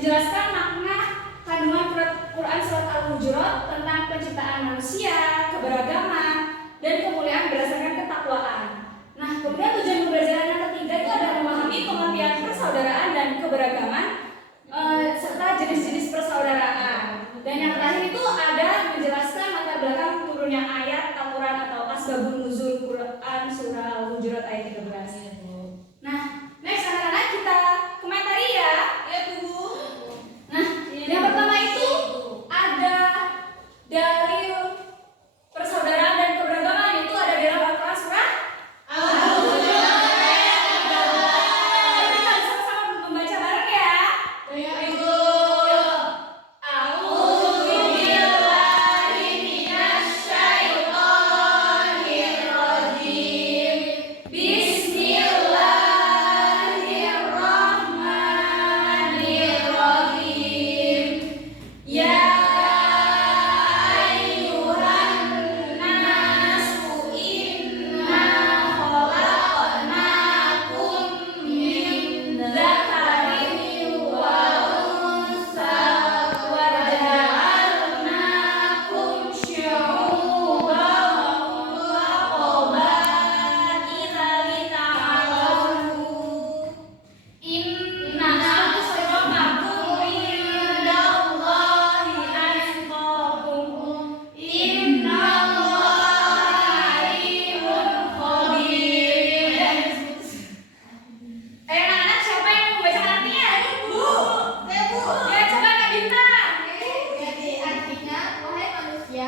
menjelaskan makna kandungan Quran surat Al-Hujurat tentang penciptaan manusia, keberagaman, dan kemuliaan berdasarkan ketakwaan. Nah, kemudian tujuan pembelajaran yang ketiga itu adalah memahami pengertian persaudaraan dan keberagaman serta jenis-jenis persaudaraan. Dan yang terakhir itu ada menjelaskan latar belakang turunnya ayat Al-Quran atau asbabun nuzul Quran surah Al-Hujurat ayat 13. Nah, next anak-anak kita komentari ya. Ya, Bu. Nah, yang pertama itu ada dari persaudaraan dan keberagaman, itu ada dalam Al-Quran surah Al-Hujurat ayat 13. Kita sama-sama membaca bareng ya. Ya, Ibu.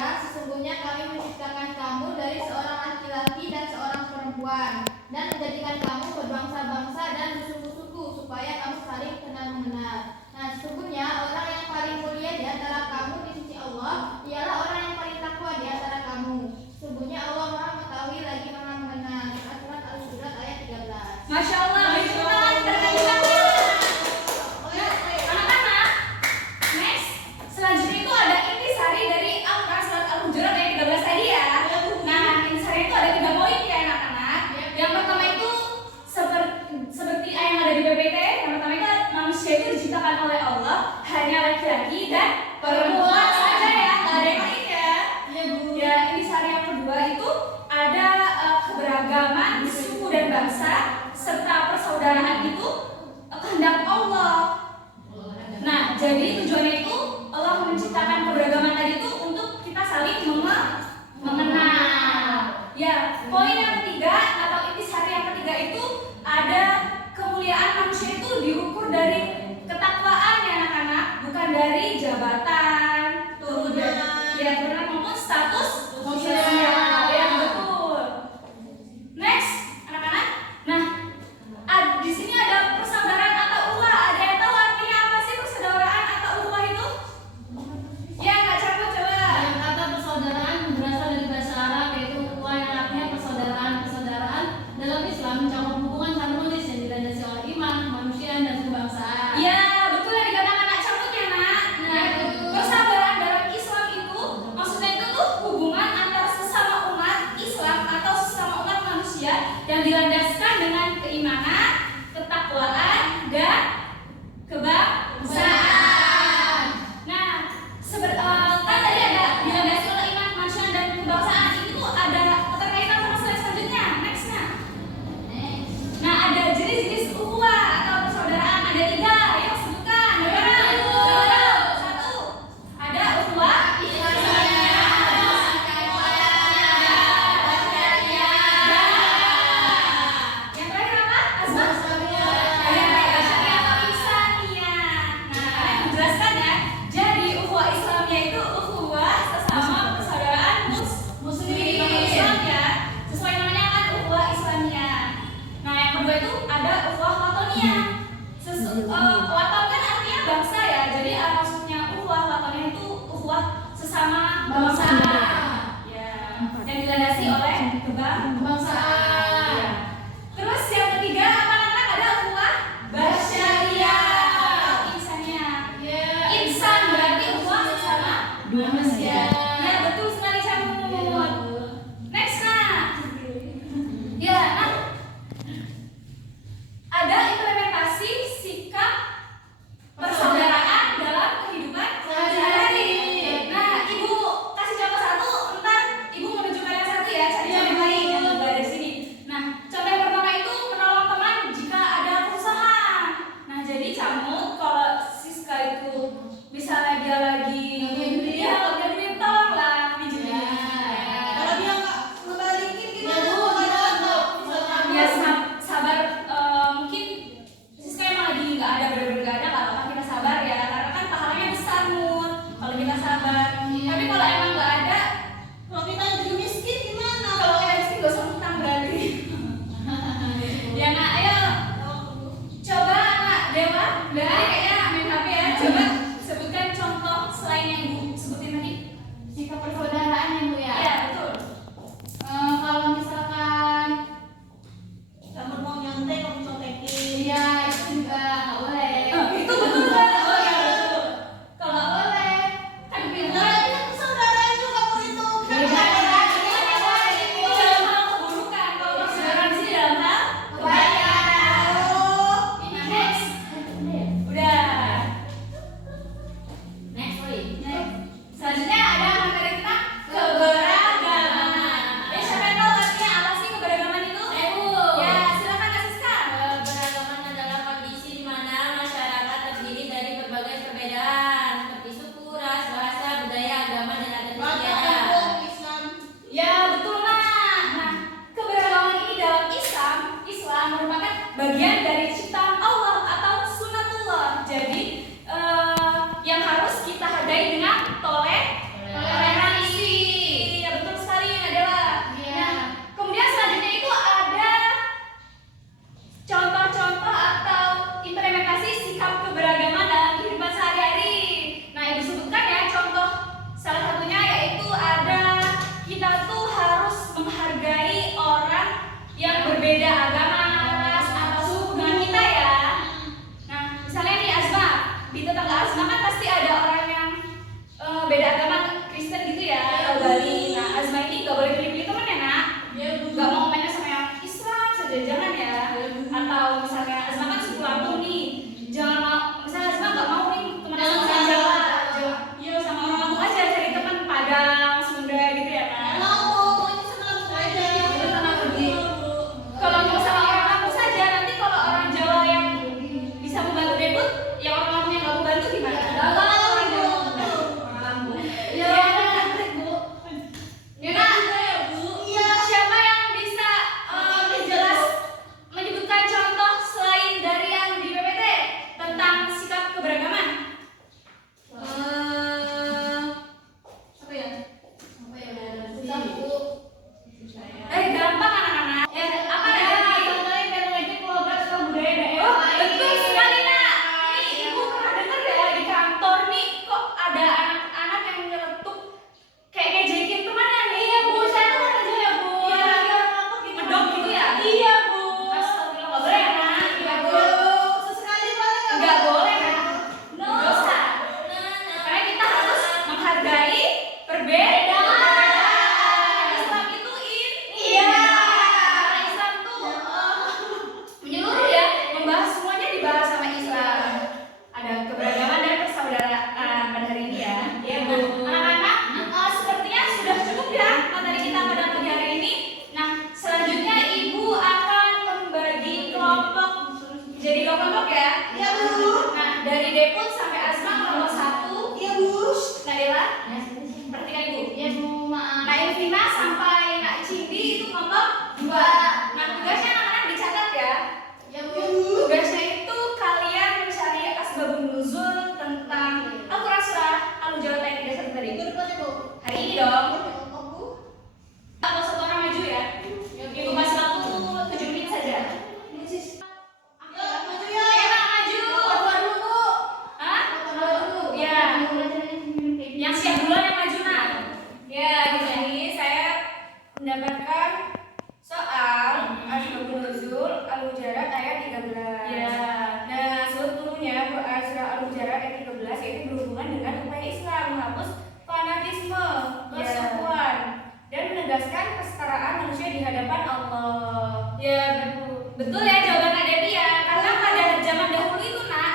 Sesungguhnya kami menciptakan kamu dari seorang laki-laki dan seorang perempuan dan menjadikan kamu berbangsa-bangsa dan bersuku-suku supaya kamu saling kenal-mengenal. Nah, sesungguhnya orang yang paling mulia di antara kamu di sisi Allah ialah orang yang paling takwa di antara kamu. Sesungguhnya Allah Maha mengetahui lagi Maha mengenal. Surat Al-Hujurat ayat 13. Masya Allah, terkait-kaitnya. Anak-anak, next selanjutnya itu ada intisari dari Al-Quran surat Al-Hujurat ayat 13 tadi ya. Nah, intisari itu ada 3 poin ya anak-anak. Yang pertama itu seperti yang ada di PPT. Yang pertama itu manusia itu diciptakan oleh Allah hanya laki-laki dan perempuan saja ya, nggak ada yang lain ya. Iya, Bu. Ya, intisari yang kedua itu ada keberagaman suku dan bangsa serta persaudaraan itu kehendak Allah. Nah, jadi tujuannya itu Allah menciptakan keberagaman tadi itu untuk kita saling mengenal. Ya, poin yang ketiga atau intisari yang ketiga itu ada kemuliaan manusia itu diukur dari ketakwaan ya anak-anak, bukan dari jabatan, turunan, ya turunan maupun status sosial. Ya, betul. Next, anak-anak. Nah, di sini ada persaudaraan atau ukhuwah. Ada yang tahu artinya apa sih persaudaraan atau ukhuwah itu? Ya, Kak Capo coba. Yang kata persaudaraan berasal dari bahasa Arab yaitu ukhuwah yang artinya persaudaraan. Persaudaraan dalam Islam mencakup hubungan harmonis yang dilandasi oleh iman, kemanusiaan, dan kebangsaan. Ya, betul yang dikatakan Kak Capo ya, Nak. Nah, persaudaraan dalam Islam itu maksudnya itu tuh hubungan antara sesama umat Islam atau sesama umat manusia yang dilandaskan dengan keimanan, ketakwaan, dan kebangsaan. Nah, kan tadi ada dilandasi oleh iman, kemanusiaan, dan kebangsaan. Itu ada keterkaitan sama slide selanjutnya. Next-nya. Nah, ada jenis-jenis ukhuwah atau persaudaraan. Ada 3 yang sebutkan. Satu, ada ukhuwah yang terakhir apa? Asbab menjelaskan ya. Jadi ukhuwah Islamnya itu ukhuwah sesama persaudaraan muslim Islam ya. Sesuai namanya kan ukhuwah Islamnya. Nah, yang kedua itu ada ukhuwah watoniyah. Waton kan artinya bangsa ya. Jadi maksudnya ukhuwah watoniyah itu ukhuwah sesama bangsa. Ya, yang dilandasi oleh kebangsaan. Ya. Terus yang ketiga apa anak-anak? Ada ukhuwah basyariah atau insaniyah. Insan berarti ukhuwah sesama manusia. Ya, betul sekali Camut. Next, Nak. Ya, Nak. Ada implementasi sikap persaudaraan itu misalnya dia lagi dia nggak punya duit, tolonglah pinjemin. Kalau dia nggak ngebalikin gimana? Ya sabar, mungkin Siska emang lagi nggak ada, bener-bener nggak ada, nggak apa-apa, kita sabar ya, karena kan pahalanya besar Mun kalau kita sabar. Tapi kalau emang nggak ada, Kalau kita juga miskin gimana? kalau kita miskin gak usah utang berarti. Ya nak, ayo coba anak Dewa, dari kayaknya main HP ya, coba sebutkan contoh selain yang Ibu sebutin tadi. Sikap persaudaraan ya Bu ya. Iya betul. Kalau misalkan Kamu mau nyontek, kamu contekin. iya itu juga nggak boleh. Itu betul kan? Oh ya betul. Kalau Boleh. kan Nah, pintar. tapi kan persaudaraan juga Bu itu. Beda. Itu dalam hal keburukan, kalau persaudaraan di sini dalam hal kebaikan. Oh, Nah, next. Udah. Next please. Selanjutnya ada materi tentang keberagaman. Ya siapa yang tahu artinya apa sih keberagaman itu? Ya silakan Kak Siska. Keberagaman adalah kondisi di mana masyarakat terdiri dari berbagai perbedaan seperti suku, ras, bahasa, budaya, agama, dan adat istiadat. Islam. Ya betul nak. Nah keberagaman ini dalam Islam merupakan bagian dari ciptaan Allah atau sunatullah. Jadi yang harus kita hargai dengan toleransi. Ya betul sekali adalah. Iya. Nah kemudian selanjutnya itu ada contoh-contoh atau implementasi sikap keberagaman dalam kehidupan sehari-hari. Nah ibu sebutkan ya contoh salah satunya yaitu ada kita tuh harus menghargai orang yang berbeda agama, ras atau suku dengan kita ya. Nah misalnya nih Azma, di tetangga Azma kan pasti ada orang yang beda agama, Kristen gitu ya, atau Bali. Nah Azma ini gak boleh pilih-pilih temen ya nak. Gak mau mainnya sama yang Islam saja, jangan ya. Atau misalnya Azma kan suku Lampung nih, jangan mau, misalnya Azma gak mau nih temen sama orang Jawa, Iya sama orang Lampung aja, cari teman Padang, Sunda gitu ya kan. Maunya sama langsung aja. Itu tenang pergi. Kalau mau sama orang Lampung saja, nanti kalau orang Jawa yang bisa membantu debut, yang orang Lampung yang gak mau bantu gimana? Orang Jawa. Ya, Bu. Yuna, Iya. siapa yang bisa jelas menyebutkan contoh selain dari yang di PPT tentang sikap keberagaman? Apa ya? Susah Bu. Gampang anak-anak. Ya, apa ya? Contohnya teknologi kolaborasi budaya daerah. Oh, betul sekali nak. Ini ibu pernah dengar ya di kantor nih kok ada anak-anak yang nyeletuk kayak ngejekin temannya nih. Iya Bu, saya tuh aja ya Bu. Iya, medok gitu ya. Iya Bu. Astagfirullah, nggak boleh ya nak. Iya Bu. Sesekali boleh nggak? Nggak boleh kan? Dosa. Karena kita harus menghargai perbedaan. Islam itu Iya. Karena Islam tuh menyeluruh ya, membahas semuanya dibahas sama Islam. Ada keberagaman dan persaudaraan pada hari ini ya. Iya, Bu. Anak-anak, sepertinya sudah cukup ya materi kita pada pagi hari ini. Nah, selanjutnya Ibu akan membagi kelompok jadi dua kelompok ya. Iya, Bu. Nah, dari Deput sampai Asma kelompok 1. Iya, Bu. Nadela, perhatikan Ibu. Ya Bu, maaf. Nah, Elvina sampai Nak Cindi itu kelompok 2. Nah, tugasnya anak-anak dicatat ya. Ya Bu. Tugasnya itu kalian mencari asbabun nuzul tentang Al-Quran surah Al-Hujurat ayat 31 tadi. Itu depannya Bu. Hari ini dong. Oh, Bu. Atau satu orang maju ya. Ibu kasih waktu 7 menit saja. Ya, maju ya. Ayo Nak, maju. Keluar dulu Bu. Hah? Keluar dulu. Iya. Yang siap duluan yang maju nak. Ya, di sini saya mendapatkan soal asbabun nuzul Al-Hujurat ayat 13. Ya. Nah, sebetulnya Quran surah Al-Hujurat ayat 13 yaitu berhubungan dengan upaya Islam menghapus fanatisme, persekutuan, dan menegaskan kesetaraan manusia di hadapan Allah. Ya, betul ya jawaban Kak Devi ya. Karena pada zaman dahulu itu nak,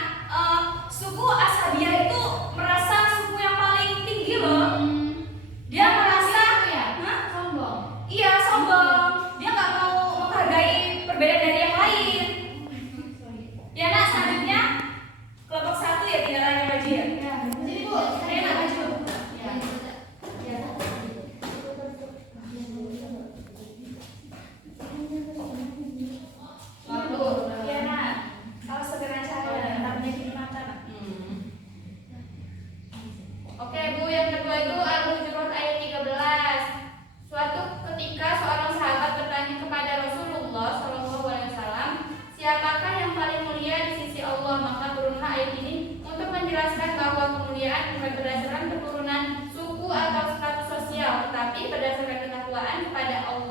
suku Ashabiyah itu merasa suku yang paling tinggi loh. Dia merasa, ya? hah? Sombong. Iya sombong. Dia nggak mau menghargai perbedaan dari yang lain. Ya nak, selanjutnya kelompok 1 ya tinggal tanya menjelaskan bahwa kemuliaan bukan berdasarkan keturunan, suku atau status sosial, tetapi berdasarkan ketakwaan kepada Allah